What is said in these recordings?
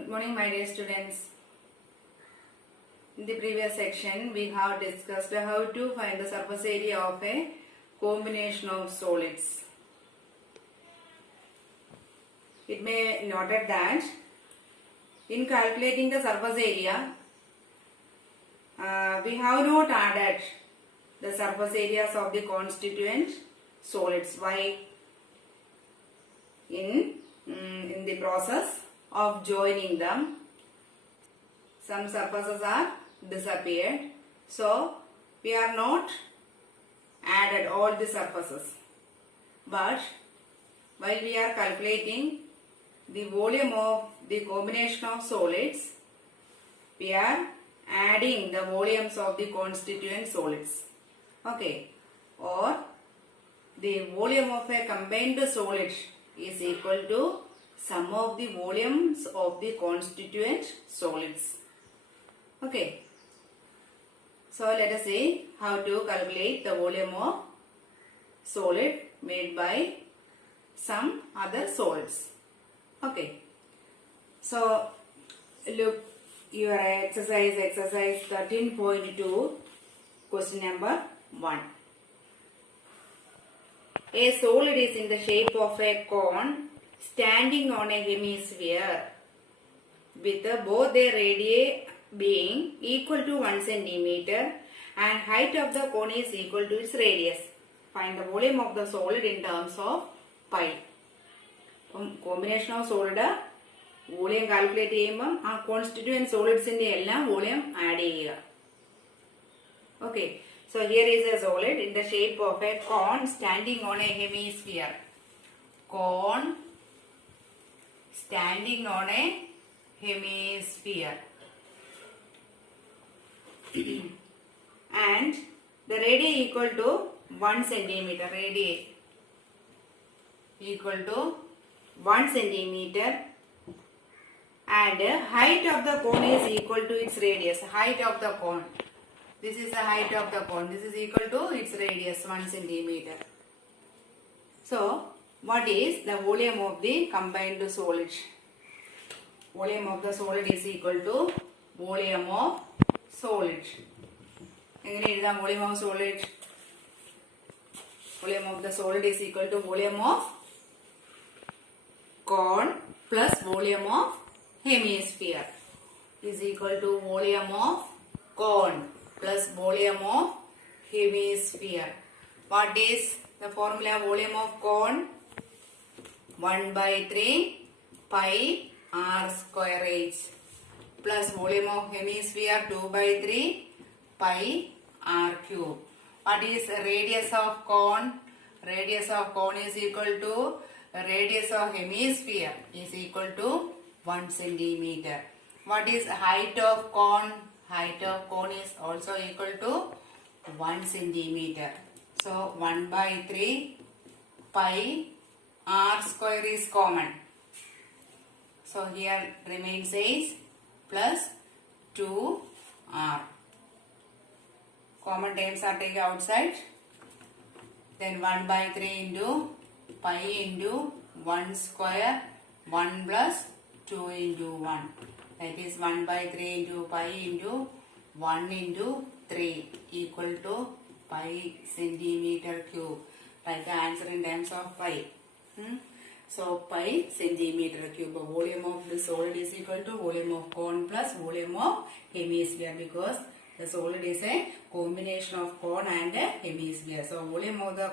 Good morning, my dear students. In the previous section, we have discussed how to find the surface area of a combination of solids. It may be noted that in calculating the surface area, we have not added the surface areas of the constituent solids. Why? In the process of joining them, some surfaces are disappeared, so we are not added all the surfaces, but while we are calculating the volume of the combination of solids, we are adding the volumes of the constituent solids. Okay, or the volume of a combined solid is equal to sum of the volumes of the constituent solids. Okay, so let us see how to calculate the volume of solid made by some other solids. Okay, so look your exercise 13.2, question number 1. A solid is in the shape of a cone standing on a hemisphere with both their radii being equal to 1 centimeter and height of the cone is equal to its radius. Find the volume of the solid in terms of pi. Combination of solid volume calculate ചെയ്യുമ്പോൾ ആ constituent solidsന്റെ എല്ലാം volume add ചെയ്യുക. Okay, so here is a solid in the shape of a cone standing on a hemisphere. Cone standing on a hemisphere. And the radii equal to 1 centimeter. Radii equal to 1 centimeter. And height of the cone is equal to its radius. Height of the cone. This is the height of the cone. This is equal to its radius 1 centimeter. So, what is the volume of the combined solid? Volume of the solid is equal to volume of solid. എങ്ങനെ എഴുതാം volume of solid? Volume of the solid is equal to volume of cone plus volume of hemisphere is equal to volume of cone plus volume of hemisphere. What is the formula? Volume of cone 1 by 3 pi r square h plus volume of hemisphere 2 by 3 pi r cube. What is radius of cone? Radius of cone is equal to radius of hemisphere is equal to 1 centimeter. What is height of cone? Height of cone is also equal to 1 centimeter. So 1 by 3 pi r square is common. So here remains is plus 2r. Common terms are taken outside. Then 1 by 3 into pi into 1 square 1 plus 2 into 1. That is 1 by 3 into pi into 1 into 3 equal to pi centimeter cube. Write the answer in terms of pi. So pi centimeter cube. Volume of the solid is equal to volume of cone plus volume of hemisphere, because the solid is a combination of cone and hemisphere. So volume of the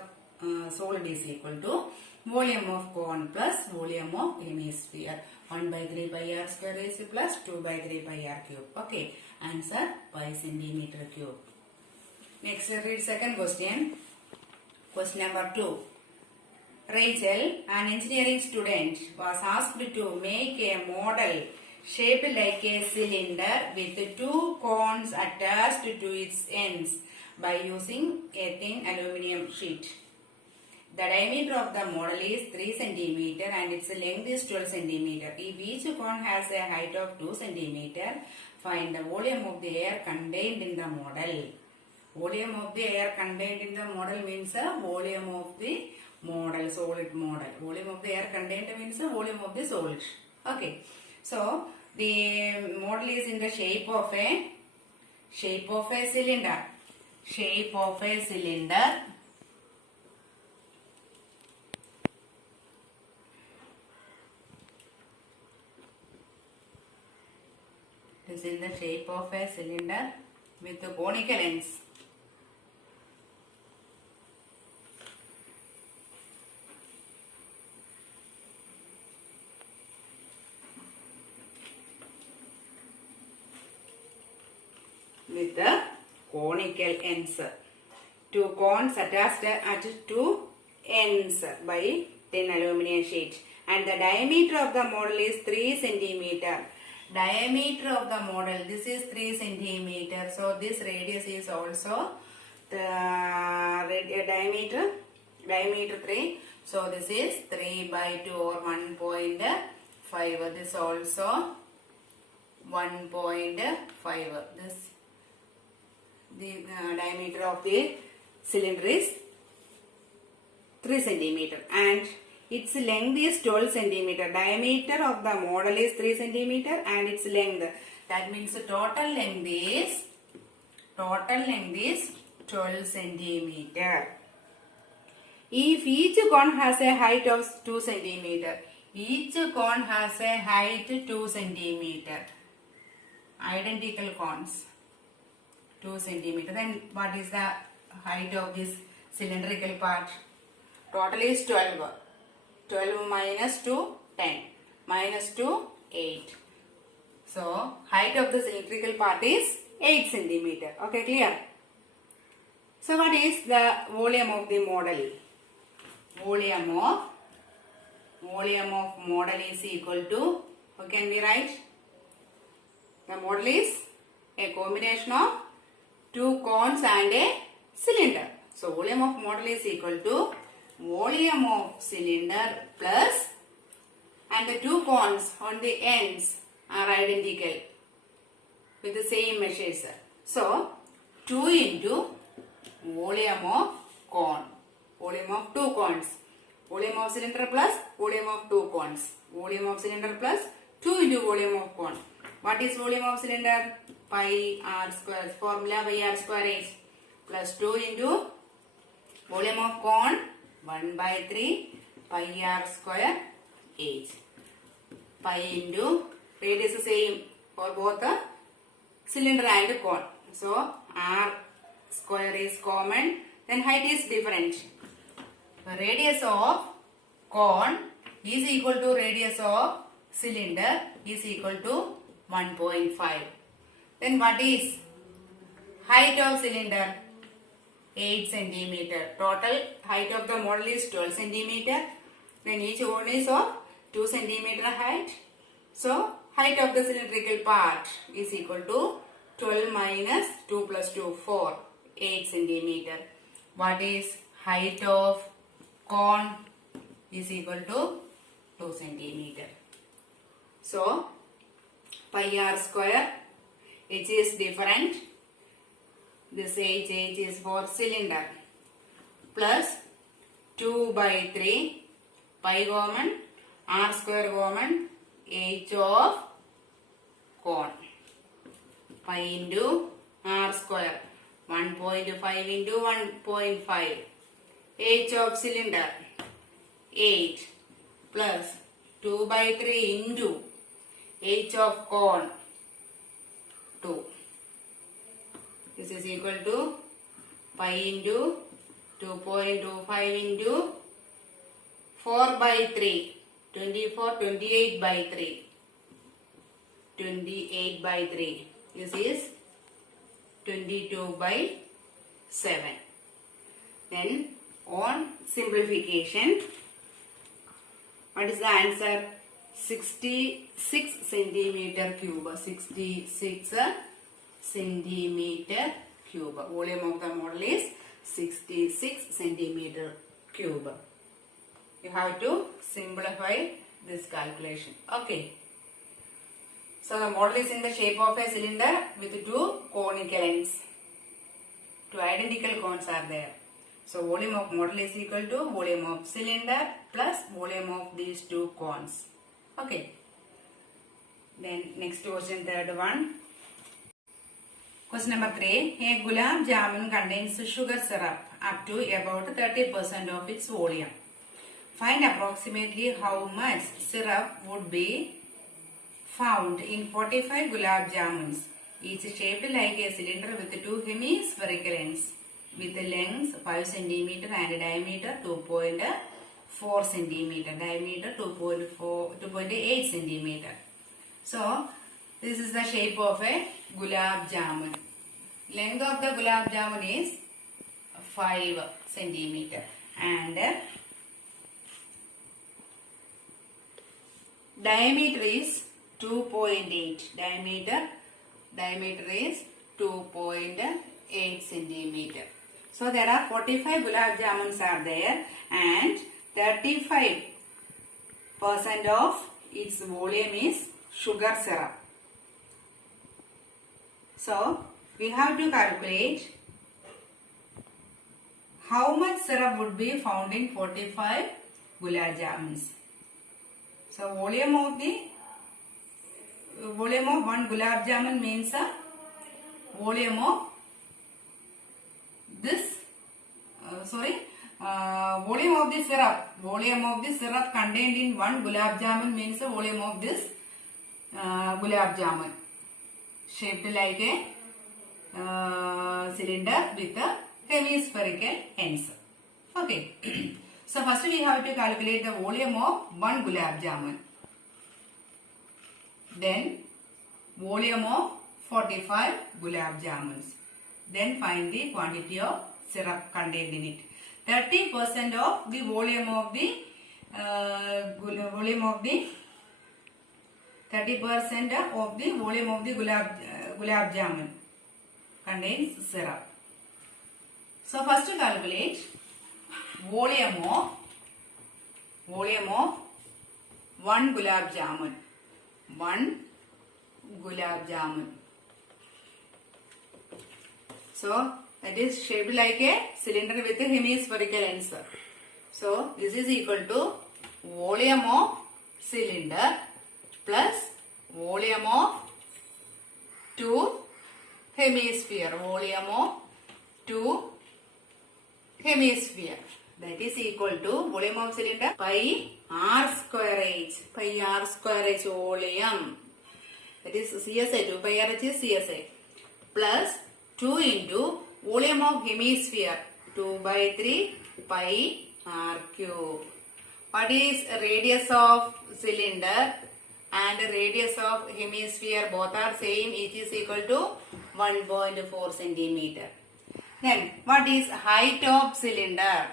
solid is equal to volume of cone plus volume of hemisphere. 1 by 3 pi r square is plus 2 by 3 pi r cube. Okay, answer pi centimeter cube. Next, read second question. Question number 2. Rachel, an engineering student, was asked to make a model shaped like a cylinder with 2 cones attached to its ends by using a thin aluminum sheet. The diameter of the model is 3 cm and its length is 12 cm. If each cone has a height of 2 cm, find the volume of the air contained in the model. Volume of the air contained in the model means the volume of the model, solid model. Volume of the air contained means the volume of the solid. Okay. So, The model is in the shape of a cylinder. Shape of a cylinder. This is the shape of a cylinder with the conical ends. With the conical ends. Two cones attached at two ends by thin aluminum sheet. And the diameter of the model is 3 centimeter. Diameter of the model, this is 3 centimeter. So this radius is also the diameter 3. So this is 3 by 2 or 1.5. This also 1.5. This the diameter of the cylinder is 3 centimeter and its length is 12 centimeter. Diameter of the model is 3 centimeter and its length. That means the total length is 12 centimeter. If each cone has a height of 2 centimeter, each cone has a height 2 centimeter. Identical cones. 2 centimeter. Then what is the height of this cylindrical part? Total is 12. 12 minus 2, 10. Minus 2, 8. So, height of the cylindrical part is 8 centimeter. Okay, clear? So, what is the volume of the model? Volume of model is equal to, what can we write? The model is a combination of two cones and a cylinder. So, volume of model is equal to volume of cylinder plus, and the two cones on the ends are identical with the same measures. So, 2 into volume of cone. Volume of two cones. Volume of cylinder plus volume of two cones. Volume of cylinder plus 2 into volume of cone. What is volume of cylinder? Pi r square. Formula pi r square is plus 2 into volume of cone 1 by 3 pi r square h. Pi into radius is same for both the cylinder and cone. So r square is common. Then height is different. The radius of cone is equal to radius of cylinder is equal to 1.5. Then what is height of cylinder? 8 centimeter. Total height of the model is 12 centimeter. Then each cone is of 2 centimeter height. So height of the cylindrical part is equal to 12 minus 2 plus 2, 4, 8 centimeter. What is height of cone is equal to 2 centimeter. So pi r square, h is different. This h is for cylinder, plus 2 by 3 pi common, r square common, h of cone. Pi into r square, 1.5 into 1.5. H of cylinder, 8 plus 2 by 3 into h of cone, 2. This is equal to pi into 2.25 into 4 by 3, 24, 28 by 3. 28 by 3. This is 22 by 7. Then on simplification, what is the answer? 66 centimeter cube. 66 centimeter cube. Volume of the model is 66 centimeter cube. You have to simplify this calculation. Okay. So the model is in the shape of a cylinder with two conical ends. Two identical cones are there. So volume of model is equal to volume of cylinder plus volume of these two cones. Okay. Then next question, third one. Question number 3. A gulab jamun contains sugar syrup up to about 30% of its volume. Find approximately how much syrup would be found in 45 gulab jamuns, each shaped like a cylinder with two hemispherical ends, with length 5 cm and diameter 2.4 cm, diameter 2.8 cm. So, this is the shape of a gulab jamun. Length of the gulab jamun is 5 cm and diameter is 2.8. Diameter is 2.8 centimeter. So there are 45 gulab jamuns are there and 35% of its volume is sugar syrup. So we have to calculate how much syrup would be found in 45 gulab jamuns. So volume of one gulab jamun means a volume of this volume of the syrup. Volume of the syrup contained in one gulab jamun means the volume of this gulab jamun, shaped like a cylinder with a hemispherical ends. Okay. So first we have to calculate the volume of one gulab jamun. Then volume of 45 gulab jamuns. Then find the quantity of syrup contained in it. 30% of the volume of the 30% of the volume of the gulab jamun contains syrup. So first to calculate volume of one gulab jamun. One gulab jamun. So that is shaped like a cylinder with a hemispherical ends. So this is equal to volume of cylinder plus volume of two hemisphere. Volume of two hemisphere. That is equal to volume of cylinder pi r square h. Pi r square h volume. That is CSI. 2 pi r h is CSI. Plus 2 into volume of hemisphere. 2 by 3 pi r cube. What is radius of cylinder and radius of hemisphere? Both are same. Each is equal to 1.4 centimeter. Then what is height of cylinder?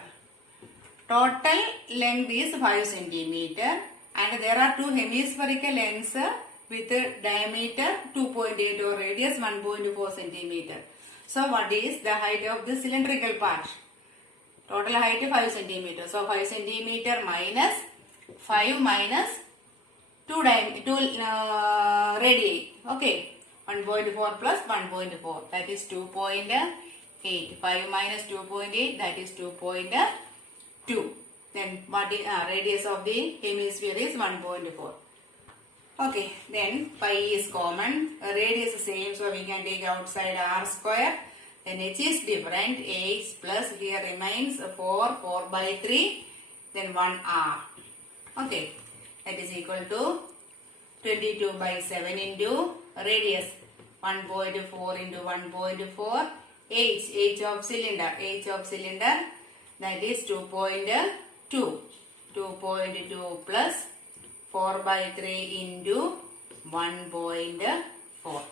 Total length is 5 centimeter and there are two hemispherical ends with diameter 2.8 or radius 1.4 centimeter. So what is the height of the cylindrical part? Total height is 5 centimeter. So 5 centimeter minus 5 minus 2 radii. Okay. 1.4 plus 1.4, that is 2.8. 5 minus 2.8, that is 2.2. Then what is radius of the hemisphere is 1.4. Okay, then pi is common, radius is same, so we can take outside r square. Then h is different, h plus here remains 4 by 3, then 1 r. Okay, that is equal to 22 by 7 into radius 1.4 into 1.4, h of cylinder, that is 2.2. 2.2 plus 4 by 3 into 1.4.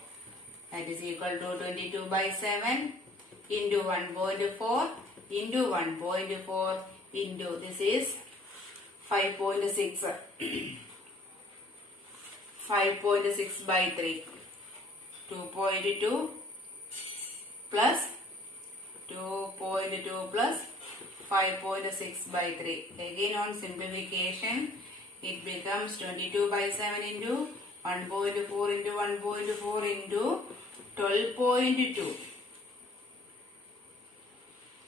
That is equal to 22 by 7 into 1.4 into 1.4 into this is 5.6. 5.6 by 3. 2.2 plus 2.2 plus 5.6 by 3. Again on simplification, it becomes 22 by 7 into 1.4 into 1.4 into 12.2.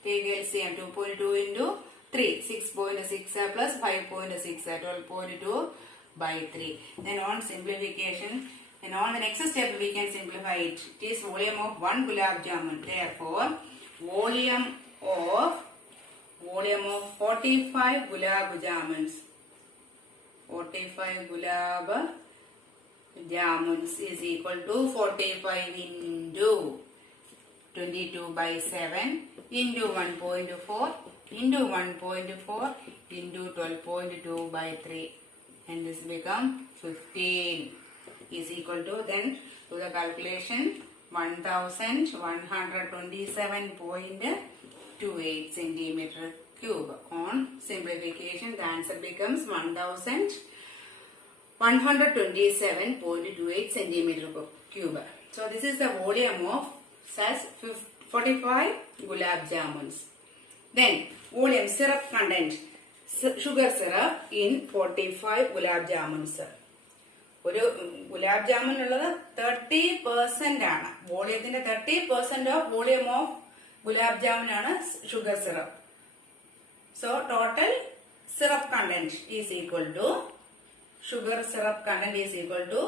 Take LCM 2.2 into 3. 6.6 plus 5.6. 12.2 by 3. Then on simplification, And on the next step we can simplify it. It is volume of 1 gulab jamun. Therefore, volume of 45 gulab jamuns. 45 gulab jamuns is equal to 45 into 22 by 7 into 1.4 into 1.4 into 12.2 by 3, and this become 15 is equal to, then to the calculation, 1127.28 centimeter cube. On simplification, the answer becomes 1127.28 centimeter cube. So this is the volume of such 45 gulab jamuns. Then volume syrup content, sugar syrup in 45 gulab jamuns. ഒരു ഗുലാബ് ജാമുൻ ഉള്ളത് 30% ആണ്. വോളിയത്തിന്റെ 30% of volume of gulab jamun ആണ് sugar syrup. So total syrup content is equal to, sugar syrup content is equal to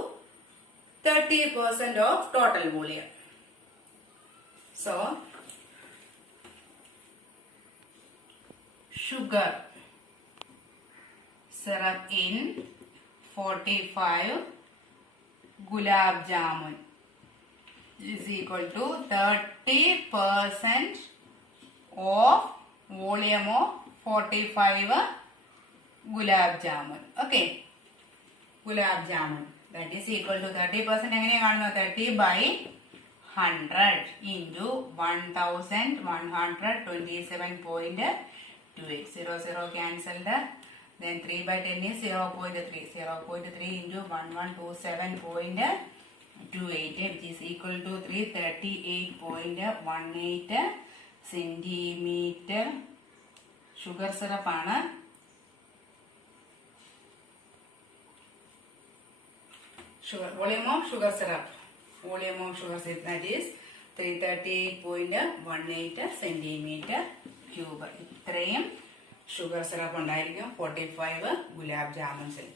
30% of total volume. So sugar syrup in 45 gulab jamun is equal to 30% of volume of 45 gulab jamun. Okay, gulab jamun, that is equal to 30%. എങ്ങനെ കാണുന്നു? 30 by 100 into 1127.28. 0 cancelled. Then 3 by 10 is 0.3. 0.3 into 1127.28, which is equal to 338.18 centimeter sugar syrup ആണ്. Volume of sugar syrup. Volume of sugar syrup, that is 338.18 centimeter cube. ഇത്രയും sugar syrup ഉണ്ടായിരിക്കും 45 gulab ജാമുൻസിൽ.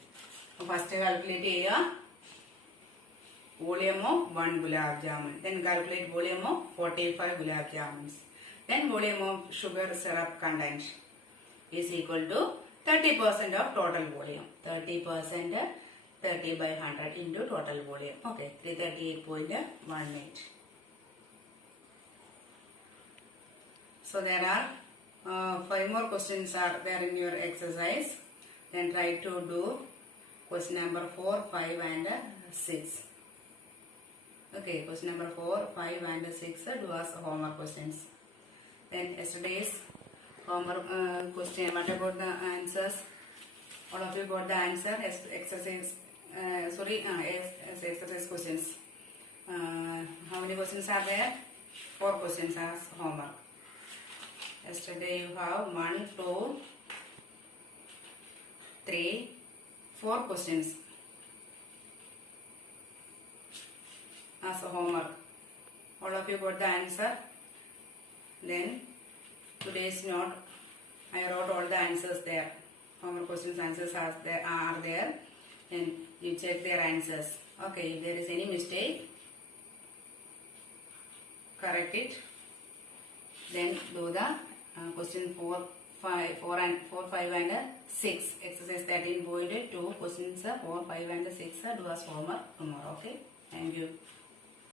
First calculate ചെയ്യുക volume of 1 gulab jamun, then calculate volume of 45 gulab jamuns, then volume of sugar syrup content is equal to 30% of total volume. 30% 30 by 100 into total volume. Okay, 338.18. So there are 5 more questions are there in your exercise. Then try to do question number 4, 5 and 6. Okay, question number 4, 5 and 6 do as homework questions. Then yesterday's homework question, what about the answers? All of you got the answer. Exercise exercise questions. How many questions are there? 4 questions as homework. Yesterday you have 1, 2, 3, 4 questions as a homework. All of you got the answer. Then today's note, I wrote all the answers there. Homework questions answers are there. And you check their answers. Okay, if there is any mistake, correct it. Then do the question 4, 5 and 6. Exercise 13.2 questions 4, 5 and 6 do as homework tomorrow. Okay, thank you.